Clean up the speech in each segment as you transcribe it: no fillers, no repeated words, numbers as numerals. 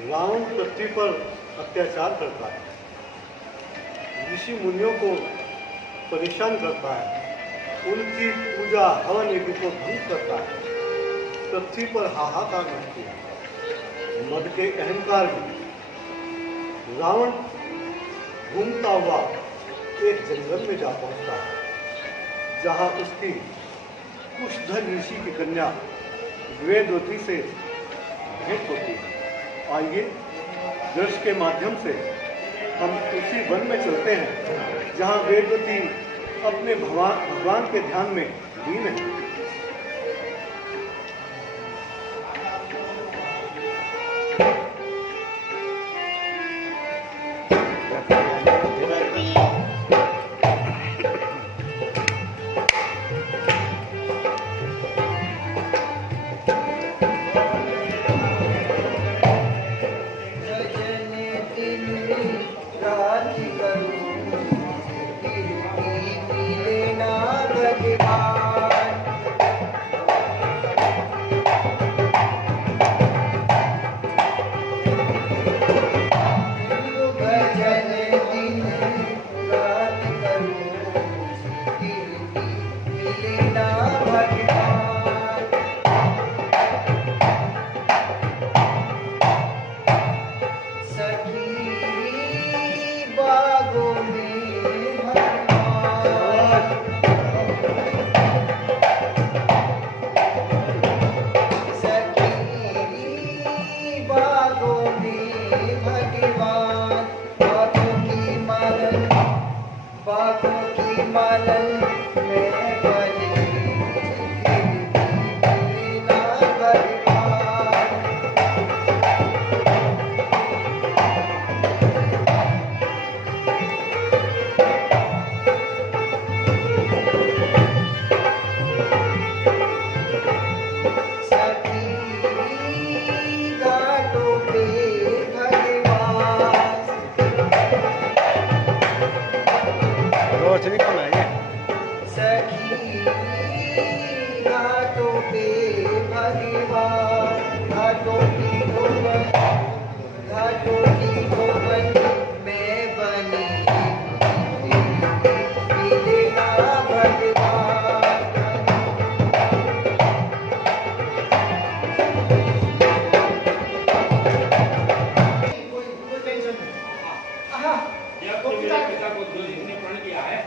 रावण पृथ्वी पर अत्याचार करता है, ऋषि मुनियों को परेशान करता है, उनकी पूजा हवन यज्ञ को भंग करता है, पृथ्वी पर हाहाकार मचती है। मद के अहंकार में रावण घूमता हुआ एक जंगल में जा पहुंचता है, जहां उसकी कुशध्वज ऋषि की कन्या वेदवती से भेंट होती है। आइए दृश्य के माध्यम से हम उसी वन में चलते हैं जहां वेदवती अपने भगवान के ध्यान में लीन है।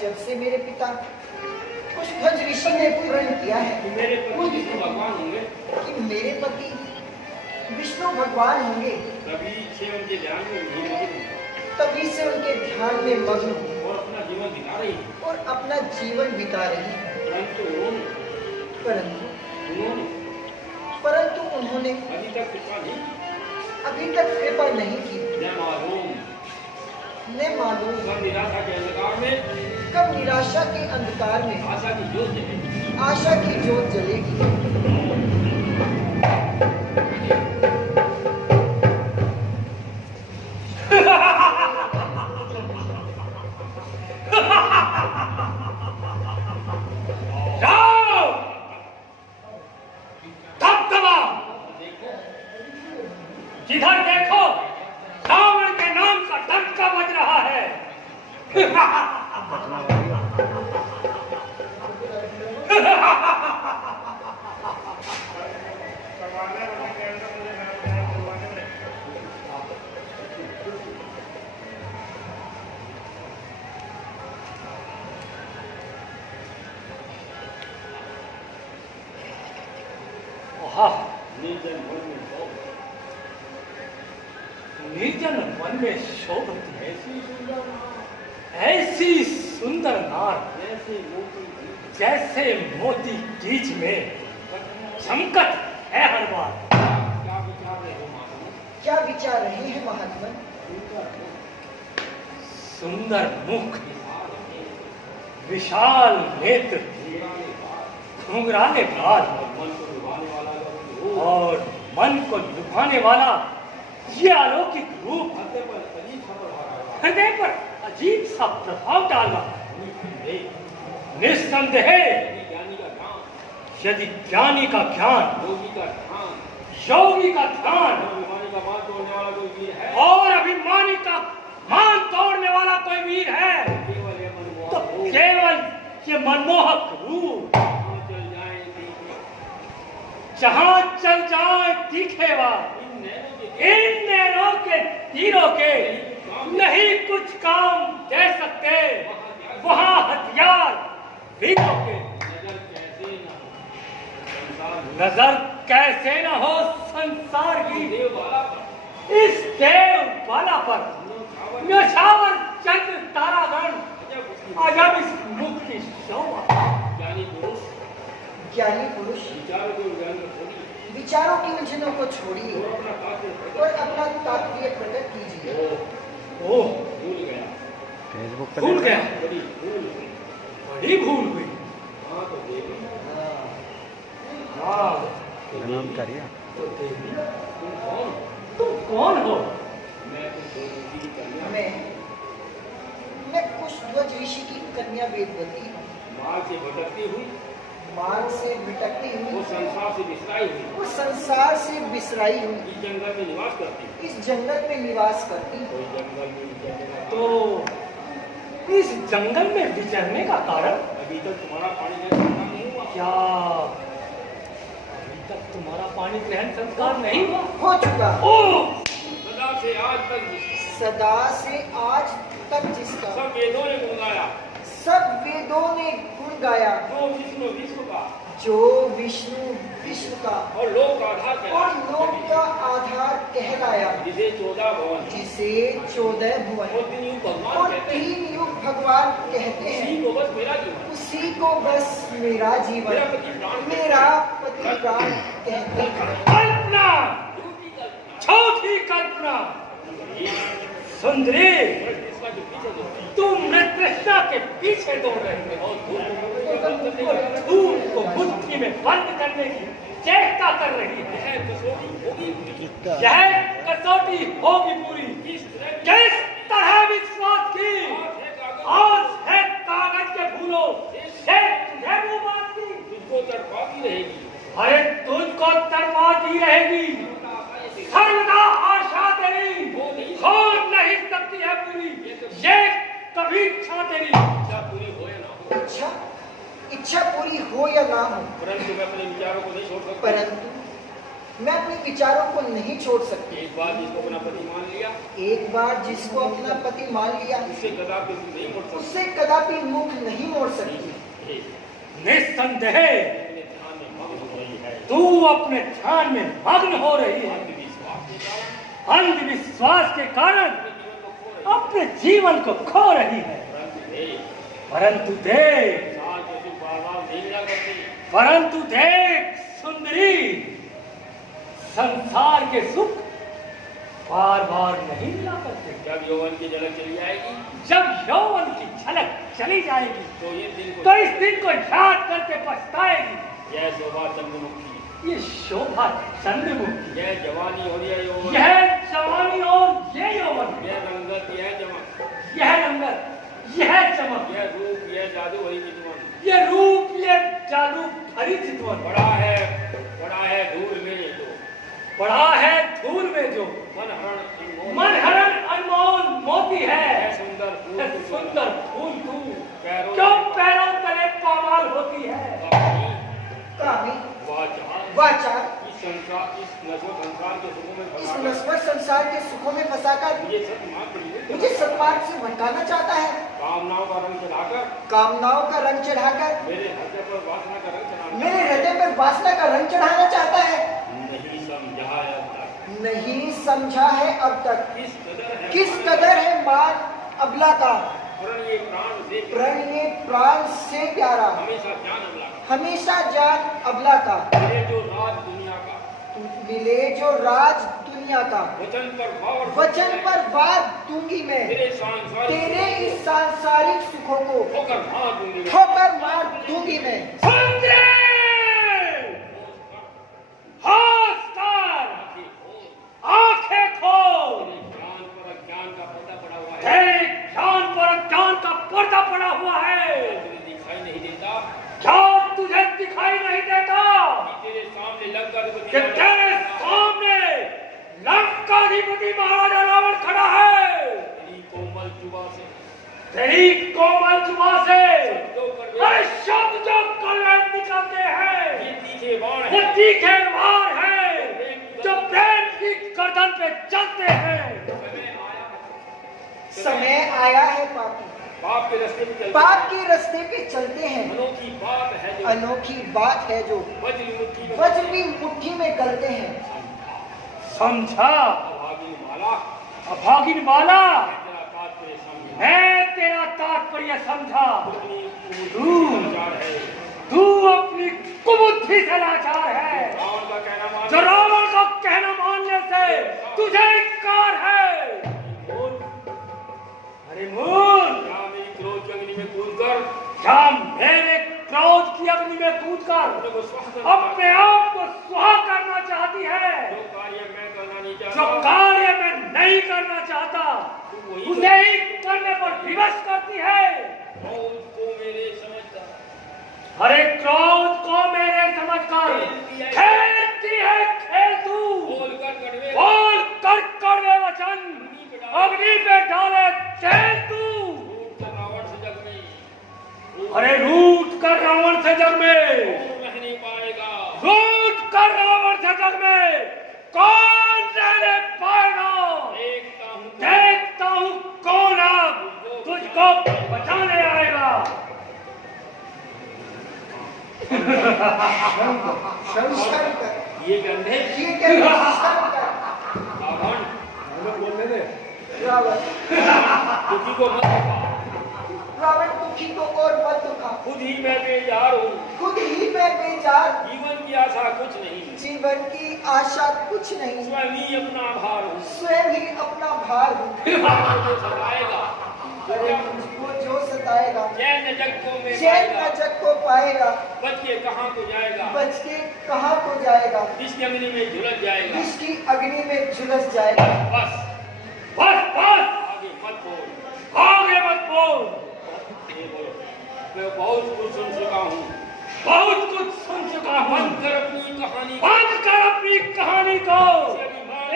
जब से मेरे पिता कुशध्वज ऋषि ने प्रण किया है मेरे पति विष्णु भगवान होंगे, कि मेरे पति विष्णु भगवान होंगे, तभी से उनके ध्यान में तभी से उनके ध्यान में मग्न हूँ और अपना जीवन बिता रही है। और अपना जीवन बिता रही है। परंतु उन्होंने अभी तक कृपा नहीं की। मैं मालूम कब निराशा के अंधकार में आशा की जोत जलेगी। जिधर देखो रावण के नाम का डंका बज रहा है। निर्जन वन में शोभती ऐसी सुंदर नार जैसे मोती बीच में चमकत है हर बार। क्या विचार रहे हैं महात्मा? सुंदर मुख, विशाल नेत्र, घुंघराले बाल और मन को लुभाने वाला ये अलौकिक रूप हृदय पर अजीब सा प्रभाव डाला। निस्संदेह यदि ज्ञानी का ज्ञान, योगी का ध्यान वाला कोई वीर है? और अभिमानी का मान तोड़ने वाला कोई वीर है केवल ये मनमोहक तो रूप। केवल ये मनमोहक रूप। कहाँ चल जाएं तीखे। जहां चल जाए तीखे वार, इन नैनों के तीरों के नहीं कुछ काम दे सकते, वहां हथियार वीरों के। नजर कैसे न हो संसार नजर कैसे न हो संसार की देव वाला पर। इस देव वाला पर न्योछावर चंद्र तारागण अजब इस मुख की शोभा। ज्ञानी पुरुष ज्ञानी पुरुष विचारों को उजागर छोड़िए विचारों की उलझनों को छोड़िए और अपना तात्पर्य और अपना तात्पर्य प्रकट कीजिए। ओह, भूल गया। फेसबुक पे भूल गया, बड़ी भूल हुई। बड़ी भूल हुई। हाँ तो देवी हाँ, प्रणाम करिए। तो देवी तुम कौन? तुम कौन हो? मैं तुमको ऋषि की कन्या मैं कुशध्वज ऋषि की कन्या वेदवती हूँ। मार्ग से भटकती हुई, मार्ग से भटकती वो हुई, संसार से विसराई हुई, वो संसार से बिसराई हुई, इस जंगल में निवास करती। इस जंगल में निवास करती हूँ। कोई जंगल में विचरने का तो इस जंगल में विचरने का कारण अभी तक तुम्हारा पानी ग्रहण नहीं हुआ। क्या? अभी तक तुम्हारा पानी ग्रहण संस्कार नहीं हुआ? हो चुका। ओह, सदा से आज तक सदा से आज तक जिसका सब वेदों ने गुण गाया, सब वेदों ने गुण गाया, जो विष्णु विश्व का जो विष्णु विश्व का और लोक का आधार और लोक का आधार कहलाया, जिसे 14 भवन जिसे 14 और भुवन 3 युग और भगवान कहते हैं। 3 युग भगवान कहते इसी हैं। को बस मेरा जीवन, उसी को बस मेरा मेरा जीवन, पति प्राण मेरा पति प्राण कहते हैं। कल्पना, झूठी कल्पना। झूठी कल्पना। सुंदरी, इसका जो पीछे जो तुम कृष्णा के पीछे दौड़ रही हो और धूम को बुद्धि में बंद करने की चेष्टा कर रही है। है कसौटी होगी पूरी। यह कसौटी होगी पूरी। किस तरह किस तरह विश्वास की आज है कागज के फूलों से तुझे वो बात की। तुझको तड़पाती रहेगी। अरे तुझको तड़पाती रहेगी, सर्वदा आशा तेरी हो नहीं सकती है पूरी, ये कभी इच्छा तेरी। इच्छा पूरी हो या ना हो, इच्छा पूरी हो या ना हो, परंतु मैं अपने विचारों को नहीं छोड़ सकता। परंतु मैं अपने विचारों को नहीं छोड़ सकती। एक बार जिसको अपना पति मान लिया, एक बार जिसको अपना पति मान लिया, उससे कदापि तुम नहीं मुड़ सकते। उससे कदापि मुख नहीं मोड़ सकती। हे, निस्संदेह अपने ध्यान में मग्न हो रही है। तू अपने ध्यान में मग्न हो रही है। अंधविश्वास के कारण अंधविश्वास के कारण अपने जीवन को खो रही है। अपने जीवन को खो रही है। परंतु परंतु हे, देख, सांस जैसी बार-बार नहीं मिला करती। परंतु देख सुंदरी, संसार के सुख बार बार नहीं मिला करते। जब यौवन की झलक चली जाएगी, जब यौवन की झलक चली जाएगी तो ये दिन को तो इस दिन को याद करके पछताएगी। यह शोभा चंद्रमुखी, ये शोभा चंद्रमुखी, यह जवानी और यह यौवन, यह जवानी और ये यौवन, यह रंगत, यह चमक, यह रंगत, यह चमक, यह रूप, यह जादू वही चितवन, ये रूप, ये जादू भरी चितवन, बड़ा है धूल में जो पड़ा है धूल में जो मन हरण अनमोल मोती है। यह सुंदर फूल, यह सुंदर फूल तू पैरों क्यों पैरों तले पामाल होती है। कामी वाचा वाचा इस नश्वर संसार के सुखों में इस फंसाकर नश्वर संसार के सुखों में फंसाकर मुझे सतमार्ग पर नियुक्त मुझे करता है। सत्मार्ग से भटकाना चाहता है। कामनाओं का रंग चढ़ाकर कामनाओं का रंग चढ़ाकर मेरे हृदय पर वासना का रंग चढ़ाना मेरे हृदय पर वासना का रंग चढ़ाना चाहता है। नहीं समझा है अब तक। नहीं समझा है अब तक किस कदर है मान अबला का प्रण ये प्राण से प्रण ये प्राण से प्यारा, हमेशा ज्ञान अबला का। हमेशा जान अबला का। मेरे जो राज दुनिया का मिले जो राज दुनिया का, वचन पर भाव वचन पर वार दूंगी मैं, तेरे सांसारिक तेरे इस सांसारिक सुखों को ठोकर मार दूंगी मैं। ठोकर मार दूंगी मैं। सुंदरी, होश कर, आंखें खोल, ज्ञान पर अज्ञान का पर्दा पड़ा हुआ है। तेरे ज्ञान पर ज्ञान का पर्दा पड़ा हुआ है। तुझे दिखाई नहीं देता क्या तुझे दिखाई नहीं देता कि तेरे सामने लंका कि तेरे सामने लंका सेनाधिपति महाराजा रावण खड़ा है। तेरी कोमल जुबा से तेरी कोमल जुबा से जो कर अरे शब्द जो कलवे निकलते हैं, ये तीखे बाण ये है, तीखे वार है जो प्रेम की गर्दन पे चलते हैं। समय आया है पापी, बाप के रास्ते पे चलते पाप हैं। के रास्ते पे चलते हैं। अनोखी बात है जो अनोखी बात है जो वज्र मुट्ठी में वज्र भी मुट्ठी में गलते हैं। समझा अभागिन माला अभागिन माला, तेरा तात्पर्य समझा। मैं तेरा तात्पर्य समझा। अपनी कुबुद्धि का लाचार है, तू अपनी कुबुद्धि से लाचार है। रावण का कहना मान जो रावण का कहना मानने से तुझे इनकार है। बोल, अरे मूल, क्या मेरी क्रोध की अग्नि में कूदकर क्या मेरे क्रोध की अग्नि में कूदकर अपने को स्वाह करना अपने आप को सुहा करना चाहती है? जो कार्य मैं करना नहीं जो चाहता, कार्य मैं नहीं करना चाहता उसे ही करने पर विवश करती है। क्रोध को मेरे समझता अरे क्रोध को मेरे समझकर खेलती है खेल तू। बोल कर कड़वे बोल कर कड़वे वचन अग्नि पे डाले चैन तू। रूठ कर रावण से जग में अरे रूठ कर रावण से जग में, कौन रह नहीं पाएगा। रूठ कर रावण से जग में कौन रहने पाएगा? देखता हूँ कौन अब तुझको बचाने आएगा। शर्म कर, ये गंधे ये क्या शर्म कर। रावण बोलने दे। रावण दुखी को मत दुखा, रावण दुखी को और मत दुखा। खुद ही मैं बेजार हूँ, खुद ही मैं बेजार, जीवन की आशा कुछ नहीं, जीवन की आशा कुछ नहीं, स्वयं ही अपना भार हूँ। स्वयं ही अपना भार हूँ। जो सताएगा अरे मुझको जो सताएगा चैन न जग को में चैन न पाएगा, जग को पाएगा, बच के कहाँ को जाएगा, बच के कहाँ को जाएगा, इसकी अग्नि में झुलस जाएगा। इसकी अग्नि में झुलस जाएगा। बस बस बस आगे मत बोल, आगे मत बोल। ये बोलो, मैं बहुत कुछ सुन चुका हूँ, बहुत कुछ सुन चुका हूँ। बंद कर अपनी कहानी, बंद कर अपनी कहानी को,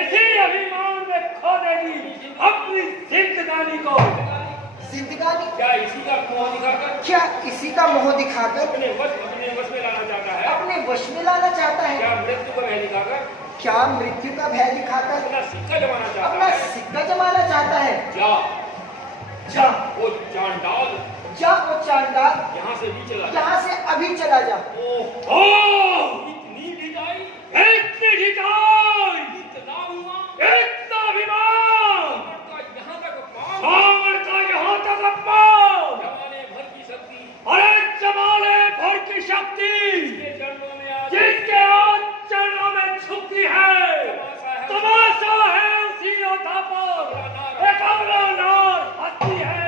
इसी अभिमान में खो देगी अपनी जिंदगानी को। जिंदगानी क्या इसी का मुंह दिखाकर क्या इसी का मोह दिखाकर अपने वश में लाना चाहता है? अपने वश में लाना चाहता है? क्या मृत्यु का भय दिखाकर क्या मृत्यु का भय दिखाकर अपना सिक्का जमाना चाहता अपना है? सिक्का जमाना चाहता है? जा जा वो चांडाल जा वो चांडाल यहाँ से भी चला जा। यहाँ से अभी चला जा। ओह ओ इतनी ढिलाई, इतनी ढिठाई, इतना हुआ, इतना अभिमान, यहाँ तक अपमान, रावण का यहाँ तक अपमान। जमाने भर की शक्ति अरे जमाने भर की शक्ति के चरणों में आज जिसके आज चरणों में झुकती है, तमाशा है उसी योद्धा पर। एक अबला नार हंसती है,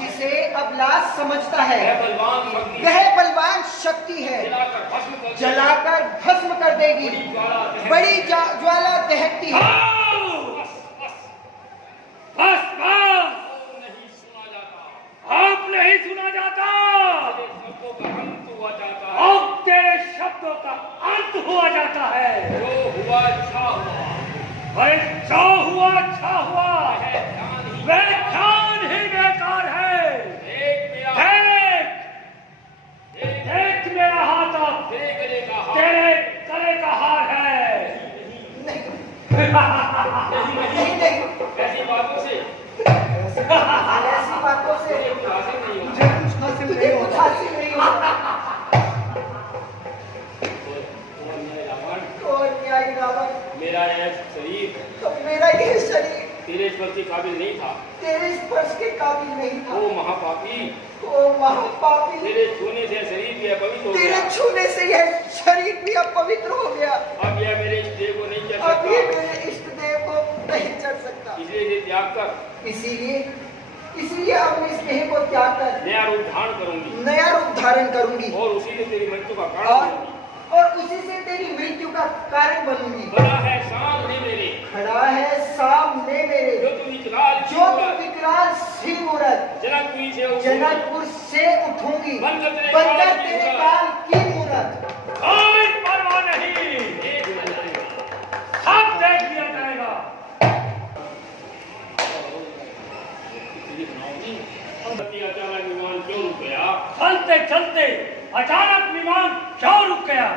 जिसे अबलास समझता है वह बलवान शक्ति वह बलवान शक्ति है, जलाकर भस्म कर देगी। जलाकर भस्म कर देगी। ज्वाला दहक- बड़ी ज्वाला दहकती है। आओ, बस बस बस बस और नहीं सुना जाता, अब नहीं सुना जाता। तेरे शब्दों का अंत हुआ जाता है। अब तेरे शब्दों का अंत हुआ जाता है। जो हुआ अच्छा हुआ, अरे जो हुआ अच्छा हुआ, वह ध्यान ही वह ध्यान ही बेकार है। देख मेरा देख देख देख मेरा हाथ अब तेरे गले का हाथ, तेरे गले का हार है। नहीं नहीं नहीं, ऐसी बातों से ऐसी बातों से मुझे कुछ हासिल नहीं होता। मुझे कुछ हासिल तुझे नहीं कुछ होता। हासिल नहीं होता। और मेरे रावण, और न्यायी रावण, मेरा यह शरीर तो मेरा यह शरीर तेरे स्पर्श के काबिल नहीं था। तेरे स्पर्श के काबिल नहीं था। ओ महापापी, ओ महापापी, तेरे छूने से शरीर भी अपवित्र हो तेरे गया। छूने से यह शरीर भी अपवित्र हो गया। अब यह मेरे इष्ट देव को नहीं चल अब ये सकता, मेरे इष्ट देव को नहीं चढ़ सकता। इसलिए इसे त्याग कर इसीलिए अब मैं स्नेह को त्याग कर नया रूप धारण करूंगी नया रूप धारण करूंगी और उसी से तेरी मृत्यु का कारण और बनूंगी। उसी से तेरी मृत्यु का कारण बनूंगी। बड़ा है सामने मेरे, खड़ा है सामने मेरे, जो तू विकराल जो तो विकराल सिंह मूरत, जनकपुरी से उठूंगी। जनकपुर से उठूंगी, बनकर तेरे बनकर काल की तेरे मूरत। काल की मूरत। कोई परवाह नहीं, देख लिया जाएगा। सब देख लिया जाएगा। अचानक विमान क्यों रुक गया? चलते चलते अचानक विमान क्यों रुक गया?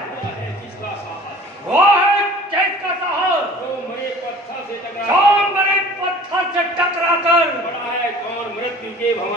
किसका साहस? वो है किसका साहस जो मरे पत्थर से टकरा जो मरे पत्थर से टकराकर बड़ा है कौन मृत्यु के भवन